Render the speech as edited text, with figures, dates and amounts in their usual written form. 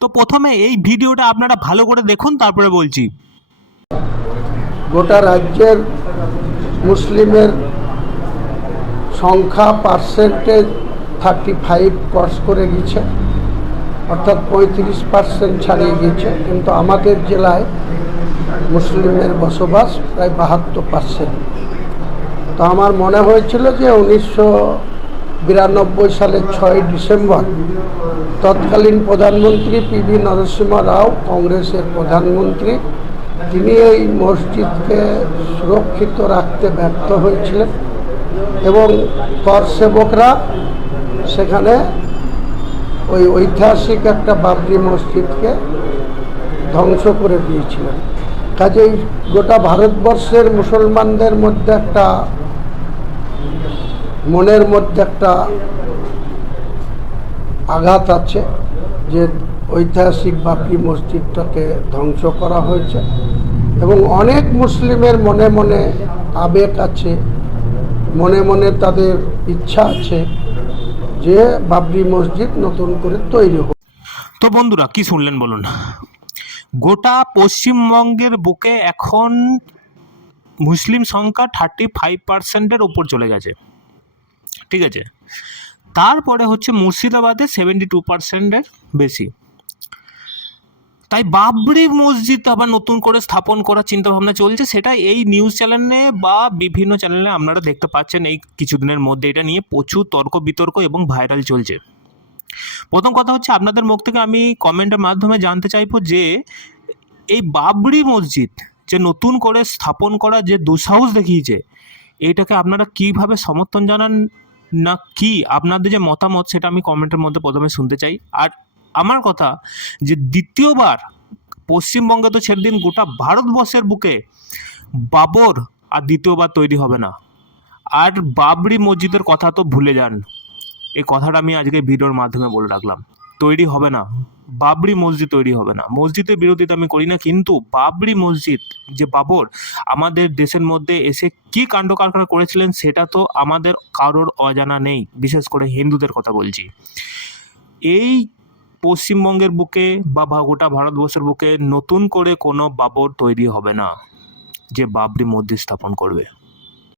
তো প্রথমে এই ভিডিওটা আপনারা ভালো করে দেখুন, তারপরে বলছি। গোটা রাজ্যের মুসলিমের সংখ্যা পার্সেন্টেজ 35 ক্রস করে গেছে, অর্থাৎ 35% ছাড়িয়ে গেছে। কিন্তু আমাদের জেলায় মুসলিমের বসবাস প্রায় 72%। তো আমার মনে হয়েছিল যে 1992 সালের 6 ডিসেম্বর তৎকালীন প্রধানমন্ত্রী পিভি নরসিংহ রাও, কংগ্রেসের প্রধানমন্ত্রী, তিনি এই মসজিদকে সুরক্ষিত রাখতে ব্যর্থ হয়েছিলেন এবং কর সেবকরা সেখানে ওই ঐতিহাসিক একটা বাবরি মসজিদকে ধ্বংস করে দিয়েছিলেন। কাজেই গোটা ভারতবর্ষের মুসলমানদের মধ্যে একটা মনের মধ্যে একটা আঘাত আছে যে ঐতিহাসিক বাবরি মসজিদটাকে ধ্বংস করা হয়েছে এবং অনেক মুসলিমের মনে মনে আবেগ আছে, মনে মনে তাদের ইচ্ছা আছে যে বাবরি মসজিদ নতুন করে তৈরি হোক। তো বন্ধুরা, কি শুনলেন বলুন? গোটা পশ্চিমবঙ্গের বুকে এখন মুসলিম সংখ্যা 35%-এর ওপর চলে গেছে, ঠিক আছে? তারপরে হচ্ছে মুর্শিদাবাদে 72%-এর বেশি। তাই বাবরি মসজিদ আবার নতুন করে স্থাপন করার চিন্তাভাবনা চলছে, সেটা এই নিউজ চ্যানেলে বা বিভিন্ন চ্যানেলে আপনারা দেখতে পাচ্ছেন। এই কিছুদিনের মধ্যে এটা নিয়ে প্রচুর তর্ক বিতর্ক এবং ভাইরাল চলছে। প্রথম কথা হচ্ছে, আপনাদের মুখ থেকে আমি কমেন্টের মাধ্যমে জানতে চাইবো যে এই বাবরি মসজিদ যে নতুন করে স্থাপন করা যে দুঃসাহস দেখিয়েছে, এইটাকে আপনারা কিভাবে সমর্থন জানান, না কি আপনাদের যে মতামত সেটা আমি কমেন্টের মধ্যে প্রথমে শুনতে চাই। আর আমার কথা যে দ্বিতীয়বার পশ্চিমবঙ্গে তো ছেড়ে দিন, গোটা ভারতবর্ষের বুকে বাবর আর দ্বিতীয়বার তৈরি হবে না। আর বাবরি মসজিদের কথা তো ভুলে যান, এই কথাটা আমি আজকে ভিডিওর মাধ্যমে বলে রাখলাম। তৈরি হবে না, বাবরি মসজিদ তৈরি হবে না। মসজিদের বিরোধিতা আমি করি না, কিন্তু বাবরি মসজিদ যে বাবর আমাদের দেশের মধ্যে এসে কি কাণ্ড কারখানা করেছিলেন সেটা তো আমাদের কারোর অজানা নেই, বিশেষ করে হিন্দুদের কথা বলছি। এই পশ্চিমবঙ্গের বুকে বা গোটা ভারতবর্ষের বুকে নতুন করে কোনো বাবর তৈরি হবে না যে বাবরি মসজিদ স্থাপন করবে।